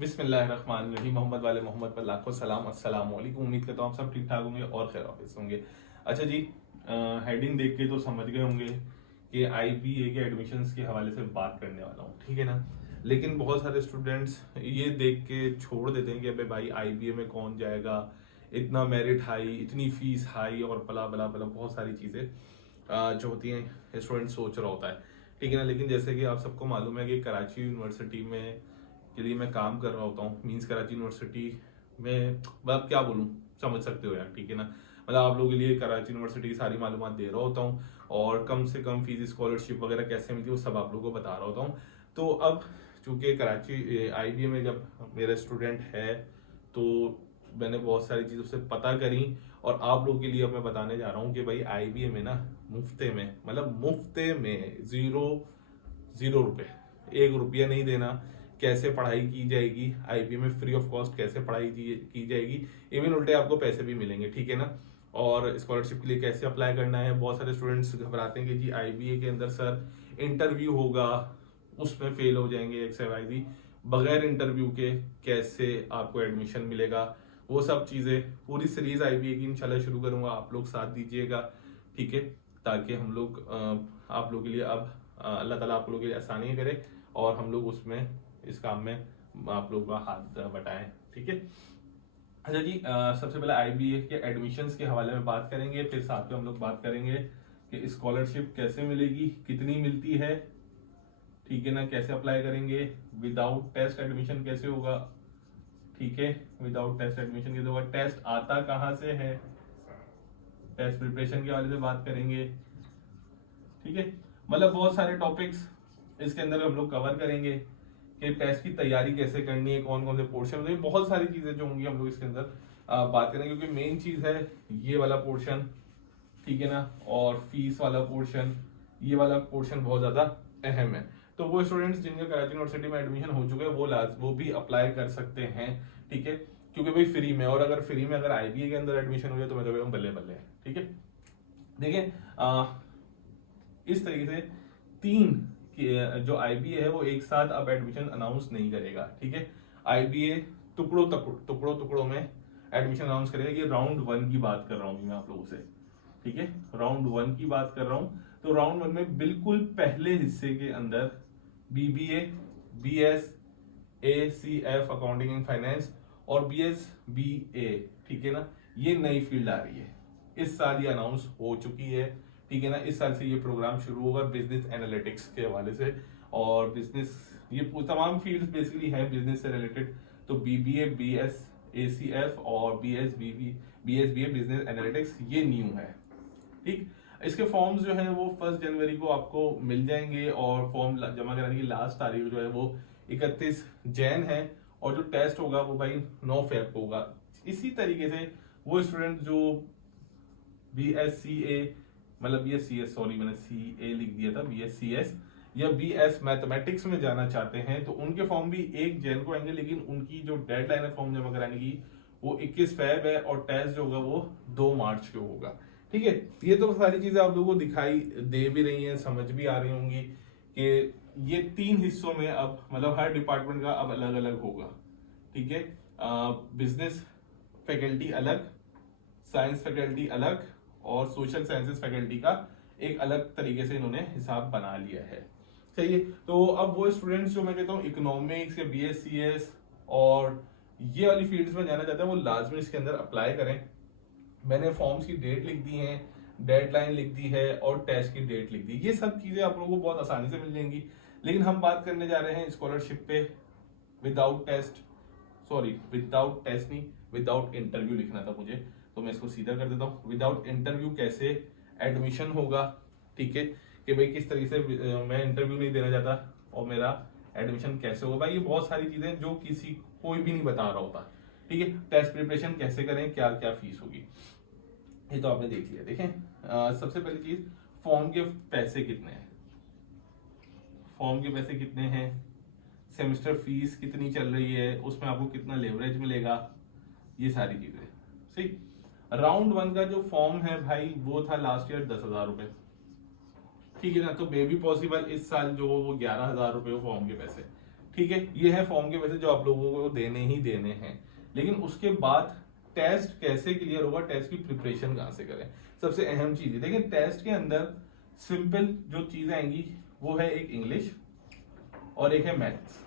बिस्मिल्लाहिर्रहमानिर्रहीम। मोहम्मद वाले मोहम्मद पर लाखों सलाम। अस्सलाम वालेकुम। उम्मीद करता हूँ आप सब ठीक ठाक होंगे और खैर ऑफिस होंगे। अच्छा जी, हेडिंग देख के तो समझ गए होंगे कि आईबीए के एडमिशन्स के हवाले से बात करने वाला हूँ, ठीक है ना। लेकिन बहुत सारे स्टूडेंट्स ये देख के छोड़ देते हैं कि अबे भाई आईबीए में कौन जाएगा, इतना मेरिट हाई, इतनी फीस हाई और बला बला बला बहुत सारी चीज़ें जो होती हैं स्टूडेंट सोच रहा होता है, ठीक है ना। लेकिन जैसे कि आप सबको मालूम है कि कराची यूनिवर्सिटी में के लिए मैं काम कर रहा होता हूँ, मीन्स कराची यूनिवर्सिटी में, मतलब क्या बोलूँ, समझ सकते हो यार, ठीक है ना। मतलब आप लोगों के लिए कराची यूनिवर्सिटी की सारी मालूमात दे रहा होता हूँ और कम से कम फीस, स्कॉलरशिप वगैरह कैसे मिलती है वो सब आप लोगों को बता रहा होता हूँ। तो अब चूंकि कराची आईबीए में जब मेरा स्टूडेंट है तो मैंने बहुत सारी चीज़ों से पता करी और आप लोगों के लिए अब मैं बताने जा रहा हूँ कि भाई आईबीए में ना मुफ्ते में, मतलब मुफ्ते में, जीरो जीरो रुपए, 1 रुपया नहीं देना। कैसे पढ़ाई की जाएगी आईबीए में, फ्री ऑफ कॉस्ट कैसे पढ़ाई की जाएगी, इवन उल्टे आपको पैसे भी मिलेंगे, ठीक है ना। और स्कॉलरशिप के लिए कैसे अप्लाई करना है। बहुत सारे स्टूडेंट्स घबराते हैं कि जी आईबीए के अंदर सर इंटरव्यू होगा, उसमें फेल हो जाएंगे, XYZ। बगैर इंटरव्यू के कैसे आपको एडमिशन मिलेगा, वो सब चीज़ें पूरी सीरीज आईबीए की इंशाल्लाह शुरू करूंगा, आप लोग साथ दीजिएगा, ठीक है। ताकि हम लोग आप लोगों के लिए अब अल्लाह ताला आप लोगों के लिए आसानी करे और हम लोग उसमें इस काम में आप लोग का हाथ बटाएं, ठीक है। अच्छा जी, सबसे पहले आईबीए के एडमिशन्स के हवाले में बात करेंगे, फिर साथ में हम लोग बात करेंगे कि स्कॉलरशिप कैसे मिलेगी, कितनी मिलती है, ठीक है ना, कैसे अप्लाई करेंगे, विदाउट टेस्ट एडमिशन कैसे होगा, ठीक है। विदाउट टेस्ट एडमिशन कैसे होगा, टेस्ट आता कहाँ से है, टेस्ट प्रिपरेशन के हवाले से बात करेंगे, ठीक है। मतलब बहुत सारे टॉपिक्स इसके अंदर हम लोग कवर करेंगे कि टेस्ट की तैयारी कैसे करनी है, कौन कौन से पोर्शन होते हैं, बहुत सारी चीजें जो होंगी हम लोग इसके अंदर बात करेंगे, क्योंकि मेन चीज है ये वाला पोर्शन, ठीक है ना। और फीस वाला पोर्शन, ये वाला पोर्शन बहुत ज्यादा अहम है। तो वो स्टूडेंट्स जिनका कराची यूनिवर्सिटी में एडमिशन हो चुका है वो भी अप्लाई कर सकते हैं, ठीक है। क्योंकि भाई फ्री में, और अगर फ्री में अगर आईबीए के अंदर एडमिशन हो जाए तो मैं तो कहूँ बल्ले बल्ले है, ठीक है। देखिए इस तरीके से तीन जो आईबीए है वो एक साथ अब एडमिशन अनाउंस नहीं करेगा, ठीक है। आईबीए टुकड़ों में एडमिशन अनाउंस करेगा। ये राउंड 1 की बात कर रहा हूँ मैं आप लोगों से, ठीक है। राउंड 1 की बात कर रहा हूँ। तो राउंड 1 में बिल्कुल पहले हिस्से के अंदर BBA, BS, ACF accounting and finance और BSBA, ठीक है ना, ये नई फील्ड आ रही है। इस साल ये अनाउंस हो चुकी है, ठीक है ना। इस साल से ये प्रोग्राम शुरू होगा बिजनेस एनालिटिक्स के हवाले से, और बिजनेस ये तमाम फील्ड्स बेसिकली हैं बिजनेस से रिलेटेड। तो BBA, BS, ACF और BSBA बिजनेस एनालिटिक्स ये न्यू है, ठीक। इसके फॉर्म्स जो है वो 1 जनवरी को आपको मिल जाएंगे और फॉर्म जमा कराने की लास्ट तारीख जो है वो 31 जैन है, और जो टेस्ट होगा वो भाई 9 फेब को होगा। इसी तरीके से वो स्टूडेंट जो BSCA, मतलब BSCS, सॉरी मैंने CA लिख दिया था, BSCS या BS मैथमेटिक्स में जाना चाहते हैं तो उनके फॉर्म भी 1 जैन को आएंगे, लेकिन उनकी जो डेडलाइन है फॉर्म जमा कराने की वो 21 फेब है, और टेस्ट जो होगा वो 2 मार्च को होगा, ठीक है। ये तो सारी चीजें आप लोगों को दिखाई दे भी रही हैं, समझ भी आ रही होंगी कि ये 3 हिस्सों में अब, मतलब हर डिपार्टमेंट का अब अलग अलग होगा, ठीक है। बिजनेस फैकल्टी अलग, साइंस फैकल्टी अलग, और सोशल साइंसेस फैकल्टी का एक अलग तरीके से इन्होंने हिसाब बना लिया है, सही है। तो अब वो स्टूडेंट्स जो मैं कहता हूँ इकोनॉमिक्स या BSCS और ये वाली फील्ड्स में जाना चाहते हैं वो लाजमी इसके अंदर अप्लाई करें। मैंने फॉर्म्स की डेट लिख दी है, डेडलाइन लिख दी है और टेस्ट की डेट लिख दी। ये सब चीजें आप लोगों को बहुत आसानी से मिल जाएंगी। लेकिन हम बात करने जा रहे हैं स्कॉलरशिप पे without test, sorry without test नहीं, विदाउट इंटरव्यू लिखना था मुझे, तो मैं इसको सीधा कर देता हूँ। विदाउट इंटरव्यू कैसे एडमिशन होगा, ठीक है, कि भाई किस तरीके से मैं इंटरव्यू नहीं देना चाहता और मेरा एडमिशन कैसे होगा। भाई ये बहुत सारी चीजें जो किसी कोई भी नहीं बता रहा होता, ठीक है। टेस्ट प्रिपरेशन कैसे करें, क्या क्या फीस होगी, ये तो आपने देख लिया। देखें सबसे पहली चीज, फॉर्म के पैसे कितने हैं, फॉर्म के पैसे कितने हैं, सेमेस्टर फीस कितनी चल रही है, उसमें आपको कितना लेवरेज मिलेगा, ये सारी चीजें, सही। राउंड 1 का जो फॉर्म है भाई वो था लास्ट ईयर 10,000 रुपए, ठीक है ना। तो मे बी पॉसिबल इस साल जो वो 11,000 रुपए फॉर्म के पैसे, ठीक है, ये है फॉर्म के पैसे जो आप लोगों को देने ही देने हैं। लेकिन उसके बाद टेस्ट कैसे क्लियर होगा, टेस्ट की प्रिपरेशन कहाँ से करें, सबसे अहम चीज है। देखिए टेस्ट के अंदर सिंपल जो चीजें आएंगी वो है एक इंग्लिश और एक है मैथ्स,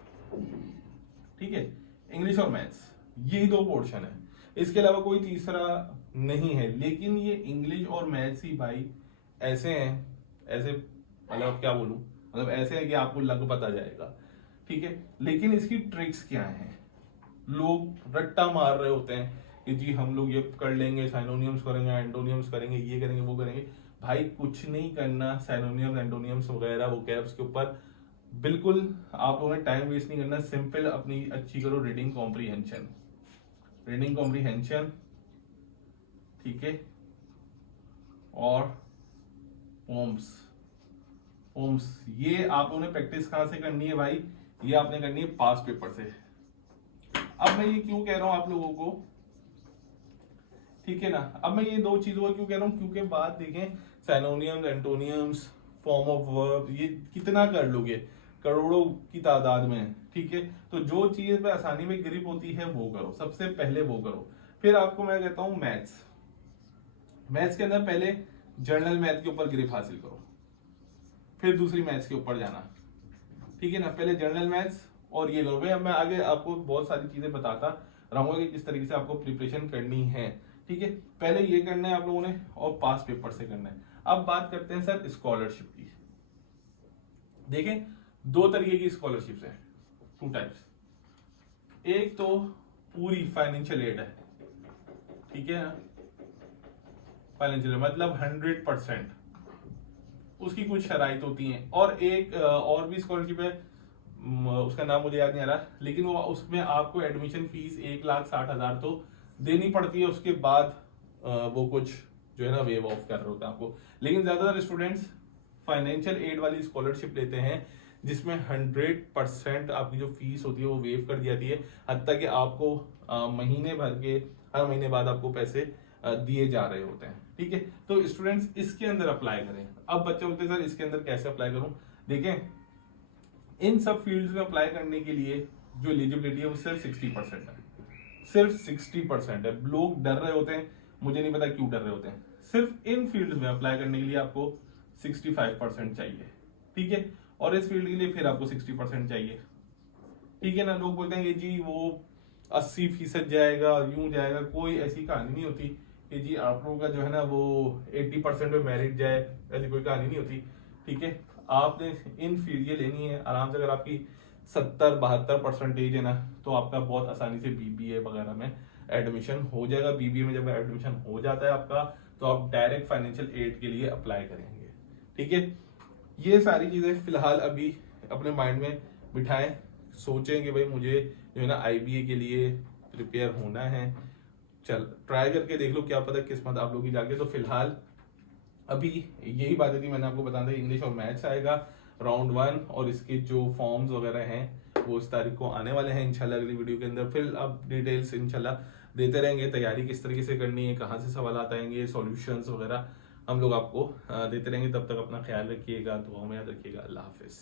ठीक है, इंग्लिश और मैथ्स, यही दो पोर्शन है, इसके अलावा कोई तीसरा नहीं है। लेकिन ये इंग्लिश और मैथ्स ही भाई ऐसे हैं, ऐसे मतलब क्या बोलूं, मतलब ऐसे है कि आपको लग पता जाएगा, ठीक है। लेकिन इसकी ट्रिक्स क्या हैं, लोग रट्टा मार रहे होते हैं कि जी हम लोग ये कर लेंगे, साइनोनियम्स करेंगे, एंटोनियम्स करेंगे, ये करेंगे, वो करेंगे। भाई कुछ नहीं करना, साइनोनियम्स एंटोनियम्स वगैरह वो कैप्स के ऊपर बिल्कुल आप लोगों ने टाइम वेस्ट नहीं करना। सिंपल अपनी अच्छी करो रीडिंग कॉम्प्रीहेंशन, रीडिंग कॉम्प्रीहेंशन, ठीक है, और पोम्स, पोम्स ये आप लोगों ने प्रैक्टिस कहां से करनी है भाई, ये आपने करनी है पास पेपर से। अब मैं ये क्यों कह रहा हूं आप लोगों को, ठीक है ना, अब मैं ये दो चीजों का क्यों कह रहा हूं, क्योंकि बात देखें साइनोनियम्स एंटोनियम्स फॉर्म ऑफ वर्ब ये कितना कर लोगे, करोड़ों की तादाद में, ठीक है। तो जो चीज पे आसानी में ग्रिप होती है वो करो, सबसे पहले वो करो। फिर आपको मैं कहता हूं मैथ्स, मैथ्स के अंदर पहले जर्नल मैथ के ऊपर ग्रिप हासिल करो, फिर दूसरी मैथ्स के ऊपर जाना, ठीक है ना। पहले जर्नल मैथ्स और ये करो भाई। अब मैं आगे आपको बहुत सारी चीजें बताता रहूंगा कि किस तरीके से आपको प्रिपरेशन करनी है, ठीक है। पहले ये करना है आप लोगों ने और पास पेपर से करना है। अब बात करते हैं सर स्कॉलरशिप की। देखें दो तरीके की स्कॉलरशिप है, टू टाइप्स। एक तो पूरी फाइनेंशियल एड है, ठीक है, फाइनेंशियल मतलब 100%, उसकी कुछ शराइत होती हैं। और एक और भी स्कॉलरशिप है, उसका नाम मुझे याद नहीं आ रहा, लेकिन वो उसमें आपको एडमिशन फीस 1,60,000 तो देनी पड़ती है, उसके बाद वो कुछ जो है ना वेव ऑफ कर रहे होते हैं आपको। लेकिन ज्यादातर स्टूडेंट्स फाइनेंशियल एड वाली स्कॉलरशिप लेते हैं जिसमें 100% आपकी जो फीस होती है वो वेव कर दी जाती है, हत्ता कि आपको महीने भर के हर महीने बाद आपको पैसे दिए जा रहे होते हैं, ठीक है। तो स्टूडेंट्स इसके अंदर अप्लाई करें। अब बच्चे बोलते हैं सर इसके अंदर कैसे अप्लाई करूं, देखें इन सब फील्ड्स में अप्लाई करने के लिए जो एलिजिबिलिटी है वो सिर्फ 60% है, सिर्फ 60% है। लोग डर रहे होते हैं, मुझे नहीं पता क्यों डर रहे होते हैं। सिर्फ इन फील्ड्स में अप्लाई करने के लिए आपको 65% चाहिए, ठीक है, और इस फील्ड के लिए फिर आपको 60% चाहिए, ठीक है ना। लोग बोलते हैं कि जी वो 80% जाएगा, यूं जाएगा, कोई ऐसी कहानी नहीं होती कि जी आप लोगों का जो है ना वो 80% में मेरिट जाए, ऐसी कोई कहानी नहीं होती, ठीक है। आपने इन फील्ड ये लेनी है आराम से। अगर आपकी 70-72% है ना, तो आपका बहुत आसानी से बीबीए वगैरह में एडमिशन हो जाएगा। बीबीए में जब एडमिशन हो जाता है आपका, तो आप डायरेक्ट फाइनेंशियल एड के लिए अप्लाई करेंगे, ठीक है। ये सारी चीजें फिलहाल अभी अपने माइंड में बिठाएं, सोचें कि भाई मुझे जो है ना आईबीए के लिए प्रिपेयर होना है। चल ट्राई करके देख लो, क्या पता किस्मत आप लोग की जाके। तो फिलहाल अभी यही बातें थी मैंने आपको बता दी। इंग्लिश और मैथ्स आएगा राउंड 1 और इसके जो फॉर्म्स वगैरह हैं वो इस तारीख को आने वाले हैं इंशाल्लाह अगली वीडियो के अंदर। फिर अब डिटेल्स इंशाल्लाह देते रहेंगे, तैयारी किस तरीके से करनी है, कहाँ से सवाल आएंगे, सॉल्यूशंस वगैरह हम लोग आपको देते रहेंगे। तब तक अपना ख्याल रखिएगा, दुआ में याद रखिएगा। अल्लाह हाफिज।